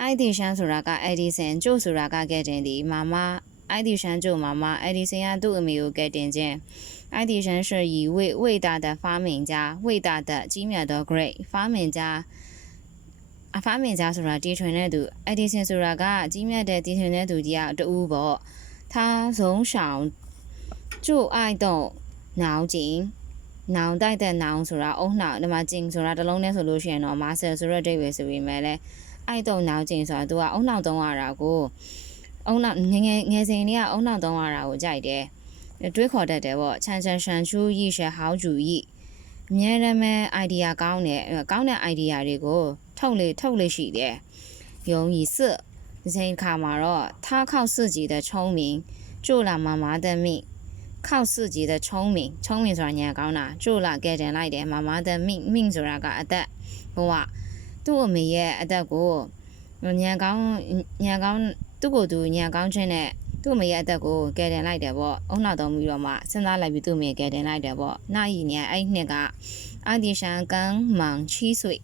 အိုက်ဒီရှန်ဆိုတာကအက်ဒီဆန်ကျို့ဆိုတာကကဲတင်ဒီမာမအိုက်ဒီရှန်ကျို့မာမအက်ဒီဆန်ကသူ့အမေကိုကဲတင်ခြင်း爱迪生是一位伟大的发明家，伟大的精妙的 great 发明家。အဖားမင်ကြားဆိုတာတီထွင်တဲ့သူအက်ဒီဆင်ဆိုတာကကြီးမြတ်တဲ့တီထွင်တဲ့သူကြီးကတူပေါ့他从小就爱动脑筋脑袋的脑ဆိုတာအုံနှောက်ဒီမှာကျင်ဆိုတာတစ်လုံးနဲ့ဆိုလို့ရှိရင်တော့ master ဆိုတဲ့အဓိပ္ပာယ်ဆိုပေမဲ့လည်း အိုက်တော့နောက်ကျင်ဆိုတာ तू ကအုံနှောက်သုံးရတာကိုအုံနှောက်ငယ်ငယ်ငယ်စဉ်လေးကအုံနှောက်သုံးရတာကိုကြိုက်တယ်တွေးခေါ်တတ်တယ်ပေါ့ချန်ချန်ရှန်ချူရရှဟောင်းကျူဤအများရမဲ idea ကောင်းတယ်ကောင်းတဲ့ idea တွေကိုထုတ်လေထုတ်လေရှိတယ်容易是ဒီချိန်ခါမှာတော့他靠自己的聪明救了妈妈的命靠自己的聪明聪明ဆိုတာညာကောင်းတာ救了ကဲတင်လိုက်တယ်妈妈的命命ဆိုတာကအသက်ဟိုက သူ့အမေရဲ့အသက်ကိုညံကောင်းညံကောင်းသူ့ကိုယ်သူညံကောင်းခြင်းနဲ့သူ့အမေရဲ့အသက်ကိုကယ်တင်လိုက်တယ်ပေါ့အုံနောက်တော့ပြီးတော့မှစဉ်းစားလိုက်ပြီးသူ့အမေကယ်တင်လိုက်တယ်ပေါ့နာယီနဲ့အဲ့နှစ်ကအာဒီရှန်ကန်မန်ချီဆွေ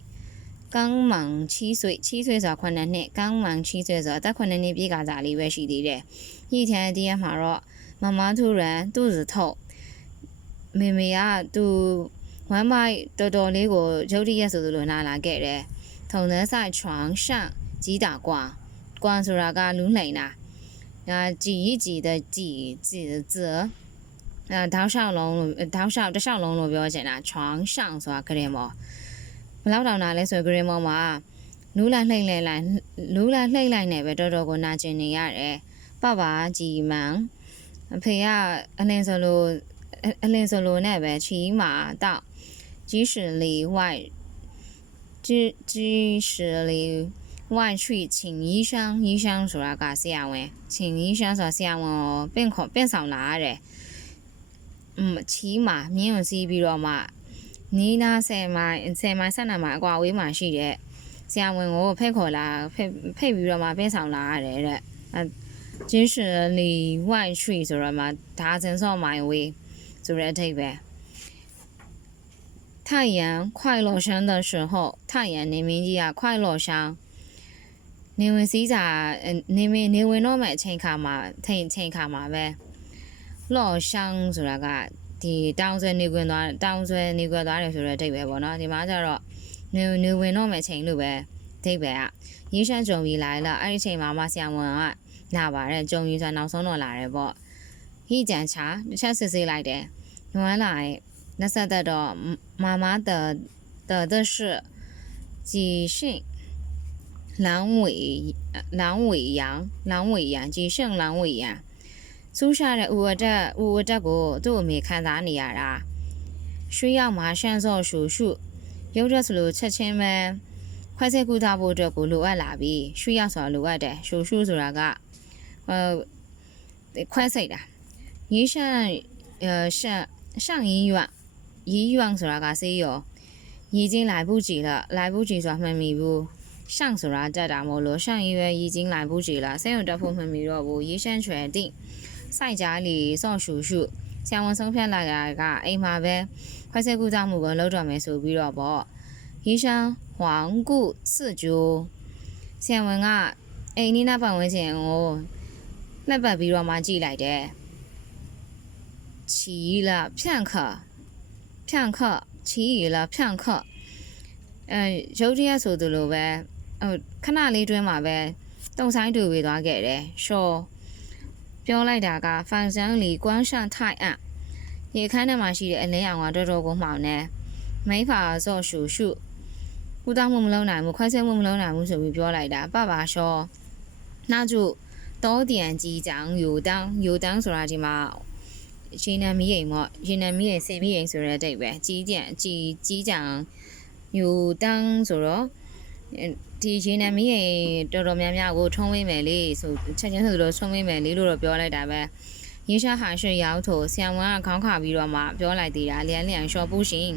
ကန်မန်ချီဆွေချီဆွေဆိုခုနှစ်နှစ်ကန်မန်ချီဆွေဆိုအသက်ခုနှစ်နှစ်ပြည့်ကစားလေးပဲရှိသေးတယ်။ဤထန်တည်းမှာတော့မမထူရန်သူ့စထုတ်မေမေကသူဝမ်းမိုက်တော်တော်လေးကိုရုတ်တရက်ဆိုသလိုနာလာခဲ့တယ်။ ထုံတန်းဆိုင်ချွန်ရှန့်ကြီးတာကွာကွာဆိုတာကလူးနှိမ်တာအာကြည်ကြည်တဲ့ကြည်ကြည်ဇအဲတောက်လျှောက်လုံးလို့တောက်လျှောက်တစ်လျှောက်လုံးလို့ပြောချင်တာချွန်ရှန့်ဆိုတာဂရင်မော်ဘလောက်တောင်တာလဲဆိုဂရင်မော်မှာနူးလာနှိမ့်လဲလိုက်နူးလာနှိမ့်လိုက်နေပဲတော်တော်ကိုနာကျင်နေရတယ်ပပကြည်မန်အဖေကအလင်းစလိုအလင်းစလိုနဲ့ပဲချီမှာတော့ကြီးရှင်လေး white 即即使里外去请医生医生ဆိုတာကဆရာဝန်请医生ဆိုတာဆရာဝန်ကိုပင့်ခေါ်ပင့်ဆောင်လာရတယ်อืมချီမာမြင်းကိုစီးပြီးတော့မှနီးနား10မိုင်10မိုင်12မိုင်အကွာအဝေးမှာရှိတဲ့ဆရာဝန်ကိုဖိတ်ခေါ်လာဖိတ်ဖိတ်ပြီးတော့မှပင့်ဆောင်လာရတယ်တဲ့အဲကျင်းရှင်လီဝိုင်ရွှေဆိုတော့မှဒါစင်စော့မိုင်ဝေးဆိုတဲ့အထိပ္ပယ် 太阳快落山的时候，太阳နေမင်းကြီးက快落山နေဝင်စည်းစာနေမင်းနေဝင်တော့မဲ့အချိန်ခါမှာထိန်ချိန်ခါမှာပဲလော့ရှန်းဆိုတာကဒီတောင်ဆွဲနေခွင်သွားတောင်ဆွဲနေခွင်သွားတယ်ဆိုတဲ့အဓိပ္ပာယ်ပေါ့နော်ဒီမှာကျတော့နေနေဝင်တော့မဲ့အချိန်လို့ပဲအဓိပ္ပာယ်ကရေးရှမ်းကြုံပြီးလာလာအဲ့ဒီအချိန်မှာမဆရာဝန်ကလာပါတယ်ကြုံပြီးဆိုနောက်ဆုံးတော့လာတယ်ပေါ့ဟိကြန်ချာတစ်ချက်စစ်ဆေးလိုက်တယ်နွမ်းလာရဲ့ 那时候的妈妈的得的是急性阑尾阑尾炎，阑尾炎急性阑尾炎。做下了我这我这个都没看到你啊，需要马上做手术，有的是六七千吗？快车给大伯这个六万那边，需要啥六万的手术做哪个？呃，快些的，医生呃上上医院。 ยีหยวนဆိုတာကဆေးရောยีချင်းလိုက်ဘူးကြည်လားလိုက်ဘူးကြည်ဆိုတာမှန်ပြီဘူးရှန့်ဆိုတာတက်တာမို့လို့ရှန့်ရွယ်ยีချင်းလိုက်ဘူးကြည်လားဆေးရုံတက်ဖို့မှန်ပြီတော့ဘူးยีရှန့်ချွယ်တိစိုက်ကြလီဆော့ရှူရှူဆရာဝန်ဆုံးဖြတ်လိုက်တာကအိမ်မှာပဲခွဲစိတ်ကုသမှုကိုလုပ်တော့မယ်ဆိုပြီးတော့ပေါ့ยีရှန့်ဟွမ်ကုစစ်ကျိုးဆရာဝန်ကအိမ်နီးနားပတ်ဝန်းကျင်ကိုမှတ်ပတ်ပြီးတော့မှကြည့်လိုက်တယ်ချီလာဖြန့်ခါ ဖြန့်ခချီရလာဖြန့်ခအဲရုတ်တရက်ဆိုသူလိုပဲဟိုခဏလေးတွင်းမှာပဲတုံဆိုင်တူဝေသွားခဲ့တယ်ရှော်ပြောလိုက်တာကဖန်ဆန်းလီကွမ်းရှန်ထိုင်အရေခန်းထဲမှာရှိတဲ့အလင်းရောင်ကတော်တော်ကိုမှောင်နေမိဖာစော့ရှူရှုကုသမှုမလုပ်နိုင်ဘူးခွဲစိတ်မှုမလုပ်နိုင်ဘူးဆိုပြီးပြောလိုက်တာပပရှော်နောက်ကျတောတန်ကြီးကြောင်ယူတန်းယူတန်းဆိုတာဒီမှာ ရေနံမီးအိမ်ပေါ့ရေနံမီးအိမ်စေမီးအိမ်ဆိုတဲ့အတိတ်ပဲကြီးကြံကြီးကြီးကြံယူတန်းဆိုတော့ဒီရေနံမီးအိမ်တော်တော်များများကိုထုံးဝင်းမယ်လေဆိုချက်ချင်းဆိုတော့ထုံးဝင်းမယ်လေလို့တော့ပြောလိုက်တာပဲရေရှာဟာရွှေရောက်ထိုဆီယံဝမ်ကခေါင်းခါပြီးတော့မှပြောလိုက်သေးတာလျန်လျန်ရှော့ပူးရှင်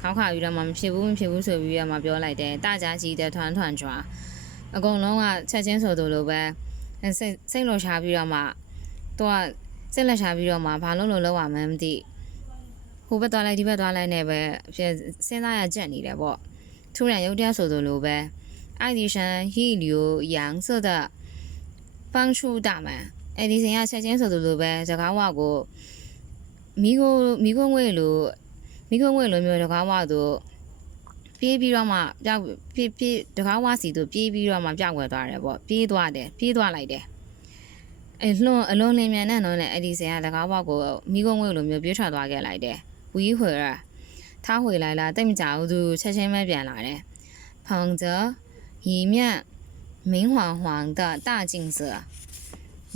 ခေါင်းခါပြီးတော့မှမဖြစ်ဘူးမဖြစ်ဘူးဆိုပြီးတော့မှပြောလိုက်တယ်တကြကြီးတဲ့ထွန်းထွန်းကြွားအကုန်လုံးကချက်ချင်းဆိုသလိုပဲစိတ်စိတ်လောရှားပြီးတော့မှသူက စိတ်လက်ထားပြီးတော့မှဘာလို့လို့လောက်ရမှန်းမသိဟိုဘက်သွားလိုက်ဒီဘက်သွားလိုက်နဲ့ပဲဖြစ်စဉ်းစားရကြက်နေတယ်ပေါ့ထူရန်ရုပ်တရားဆိုဆိုလိုပဲအိုက်ဒီရှန်ဟီလီယိုယန်ဆိုတဲ့ဖန်ရှူတာမန်အဲ့ဒီစင်ကချက်ချင်းဆိုသူလိုပဲသကားဝကိုမိကိုမိကိုငွေလိုမိကိုငွေလိုမျိုးသကားဝတို့ပြေးပြီးတော့မှပြောက်ပြေးပြေးသကားဝစီတို့ပြေးပြီးတော့မှပြောက်ွယ်သွားတယ်ပေါ့ပြေးသွားတယ်ပြေးသွားလိုက်တယ် အဲလွန်အလွန်လင်းမြန်တဲ့နော်လေအဲ့ဒီစင်ကတကားဝကိုမိကိုငွေလိုမျိုးပြေးထွက်သွားခဲ့လိုက်တယ်ဝီးခွေရထား回来了တိတ်မကြဘူးသူချက်ချင်းပဲပြန်လာတယ်捧着一面明晃晃的大镜子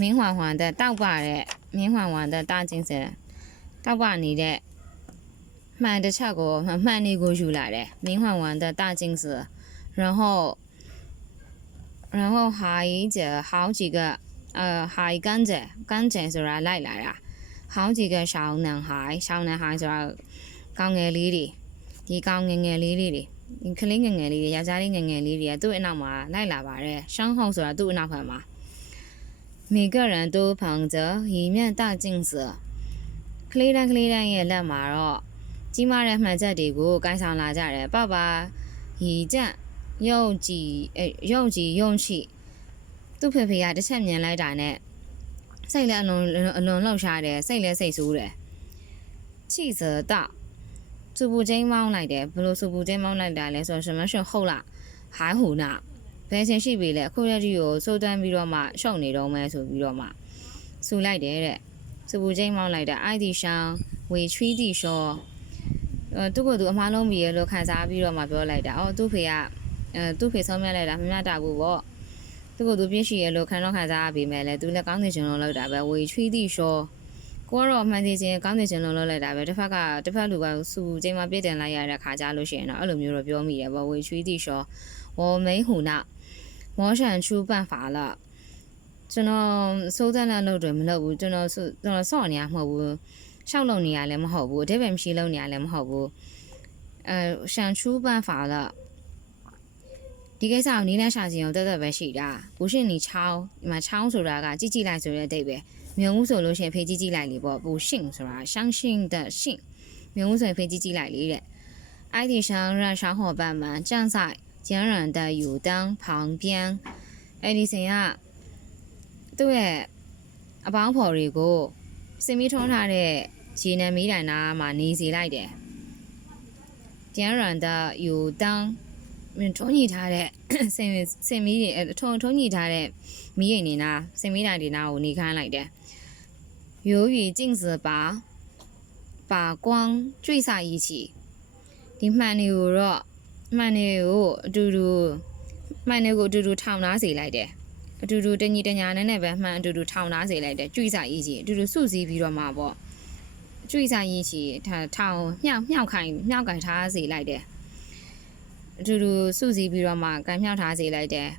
明晃晃的တောက်ပတဲ့明晃晃的大镜子တောက်ပနေတဲ့မှန်တစ်ချက်ကိုမှန်နေကိုယူလာတယ်明晃晃的大镜子然后然后还着好几个 呃还跟着跟着ဆိုတာလိုက်လာတာ好几个小男孩小男孩ဆိုတာကောင်းငယ်လေးတွေဒီကောင်းငယ်ငယ်လေးတွေဒီကလေးငယ်ငယ်လေးတွေယောက်ျားလေးငယ်ငယ်လေးတွေကသူ့အနောက်မှာလိုက်လာပါတယ်ရှမ်းဟုတ်ဆိုတာသူ့အနောက်ဘက်မှာ每个人都捧着一面大镜子ကလေးတန်းကလေးတန်းရဲ့လက်မှာတော့ကြီးမားတဲ့မှန်ချက်တွေကိုကိုင်ဆောင်လာကြတယ်爸爸以战用几诶用几用气 သူ့ဖေဖေကတစ်ချက်မြင်လိုက်တာနဲ့စိတ်လည်းအလွန်အလွန်လှောက်ရှားတယ်စိတ်လည်းစိတ်ဆိုးတယ်ချိစတော့စူပူချင်းမောင်းလိုက်တယ်ဘလို့စူပူချင်းမောင်းလိုက်တာလဲဆိုတော့ရှင်မရှင်ဟုတ်လားဟိုင်းဟူနာဘယ်ရှင်ရှိပြီလဲအခုရက်ဒီကိုစိုးတမ်းပြီးတော့မှရှော့နေတော့မယ်ဆိုပြီးတော့မှဆူလိုက်တယ်တဲ့စူပူချင်းမောင်းလိုက်တာအိုက်ဒီရှောင်းဝေချွီးဒီရှောသူ့ကိုသူအမှားလုံးပြီးရလို့ခံစားပြီးတော့မှပြောလိုက်တာအော်သူ့ဖေကအဲသူ့ဖေဆုံးမြတ်လိုက်တာမမြတ်တာဘူးပေါ့ သူ့ကိုသူပြည့်ရှိရလို့ခံတော့ခံစားရပြီးမဲ့လဲသူလည်းကောင်းတဲ့ရှင်လုံးလောက်တာပဲဝေချွီးသည့်ရှောကိုကတော့မှန်သေးချင်းကောင်းတဲ့ရှင်လုံးလောက်လိုက်တာပဲတစ်ဖက်ကတစ်ဖက်လူကစူချိန်မှာပြည့်တင်လိုက်ရတဲ့ခါကြလို့ရှိရင်တော့အဲ့လိုမျိုးတော့ပြောမိတယ်ဗောဝေချွီးသည့်ရှောဝေါ်မိန်ဟူနာမောရှန်ချူပန့်ဖာလာကျွန်တော်စိုးစမ်းလန့်လို့တွေမလုပ်ဘူးကျွန်တော်ကျွန်တော်စော့နေရမဟုတ်ဘူးရှောက်လုံနေရလည်းမဟုတ်ဘူးအတိပ္ပယ်မရှိလုံနေရလည်းမဟုတ်ဘူးအဲရှန်ချူပန့်ဖာလာ ဒီကိစ္စကိုနီးလန်းရှာစီအောင်တက်တက်ပဲရှိတာဘူရှင်နီချောင်းဒီမှာချောင်းဆိုတာကကြည့်ကြည့်လိုက်ဆိုတဲ့အဓိပ္ပာယ်မြုံဦးဆိုလို့ရှိရင်ဖေးကြည့်ကြည့်လိုက်လေပေါ့ဘူရှင်ဆိုတာရှန်းရှင်တဲ့ရှင်မြုံဦးဆိုရင်ဖေးကြည့်ကြည့်လိုက်လေတဲ့အဲ့ဒီရှောင်းရရှောင်းဟော်ပတ်မှာကြန့်ဆိုင်ကျန်းရံတဲ့ယူတန်းဖောင်ပြန်းအဲ့ဒီစင်ကသူ့ရဲ့အပေါင်းဖော်တွေကိုစင်မီထုံးထားတဲ့ရေနံမီးတိုင်နာမှာနေစီလိုက်တယ်ပြန်ရန်တာယူတန်း ထုံးညီထားတဲ့စင်စင်မီးတွေထုံထုံးညီထားတဲ့မီးရိမ်နေနာစင်မီးတိုင်နေနာကိုနေခိုင်းလိုက်တယ်။ရိုးရီကျင့်စပါပါကွန်းကျွိစာရေးချီဒီမှန်တွေကိုတော့မှန်တွေကိုအတူတူမှန်တွေကိုအတူတူထောင်သားစေလိုက်တယ်။အတူတူတညီတညာနဲ့နဲ့ပဲမှန်အတူတူထောင်သားစေလိုက်တယ်။ကျွိစာရေးချီအတူတူစုစည်းပြီးတော့မှပေါ့ကျွိစာရေးချီထောင်မြောက်မြောက်ခိုင်မြောက်ကန်ထားစေလိုက်တယ်။ အတူတူစုစည်းပြီးတော့မှကန်မြောက်ထားစေလိုက်တယ်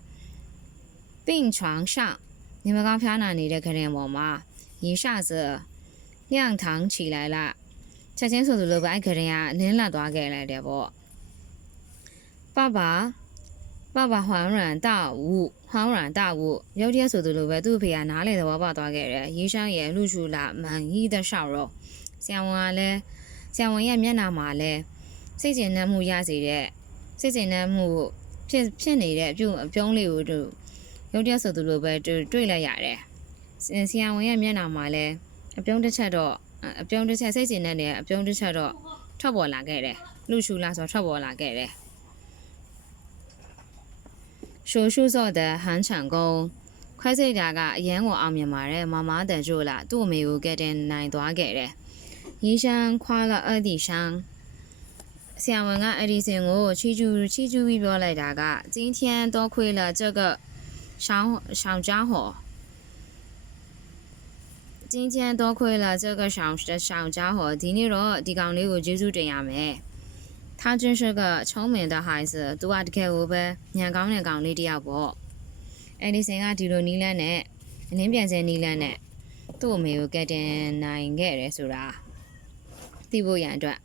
病床上你们刚ဖျားနာနေတဲ့ခရင်ပေါ်မှာ一下子亮堂起来了ချက်ချင်းဆိုသလိုပဲအဲ့ခရင်ကလင်းလက်သွားခဲ့လိုက်တယ်ပေါ့爸爸爸爸恍然大悟恍然大悟ရုတ်တရက်ဆိုသလိုပဲသူ့ဖေကနားလေသဘောပေါက်သွားခဲ့တယ်ရေးရှမ်းရဲ့လူရှူလာမန်ကြီးတဲ့ရှောက်တော့ဆရာဝန်ကလည်းဆရာ စိတ်စိမ်နှံမှုဖြစ်ဖြစ်နေတဲ့အပြုအပြုံးလေးကိုသူရုပ်တရက်ဆိုသူလိုပဲသူတွေ့လိုက်ရတယ်။ဆီယံဝင်ရဲ့မျက်နှာမှာလည်းအပြုံးတစ်ချက်တော့အပြုံးတစ်ချက်စိတ်စိမ်နှံတဲ့အပြုံးတစ်ချက်တော့ထွက်ပေါ်လာခဲ့တယ်။လူရှူလာဆိုထွက်ပေါ်လာခဲ့တယ်။ရှူရှူစော့တဲ့ဟန်ချန်ကုန်းခွဲစိတ်တာကအရန်ကိုအောင်မြင်ပါတယ်မမတန်ကျို့လာသူ့အမေကိုကဲတင်နိုင်သွားခဲ့တယ်။ရီရှန်ခွာလာအဒီရှန် ဆရာဝန်ကအဲ့ဒီစင်ကိုချီကျူချီကျူပြီးပြောလိုက်တာက今天多亏了这个小小家伙今天多亏了这个小小家伙ဒီနေ့တော့ဒီကောင်လေးကိုကျေးဇူးတင်ရမယ်他真是个聪明的孩子သူကတကယ်ကိုပဲညံကောင်းတဲ့ကောင်လေးတယောက်ပေါ့အဲ့ဒီစင်ကဒီလိုနီးလန်းနဲ့အလင်းပြန်စဲနီးလန်းနဲ့သူ့အမေကိုကက်တင်နိုင်ခဲ့တယ်ဆိုတာသိဖို့ရန်အတွက်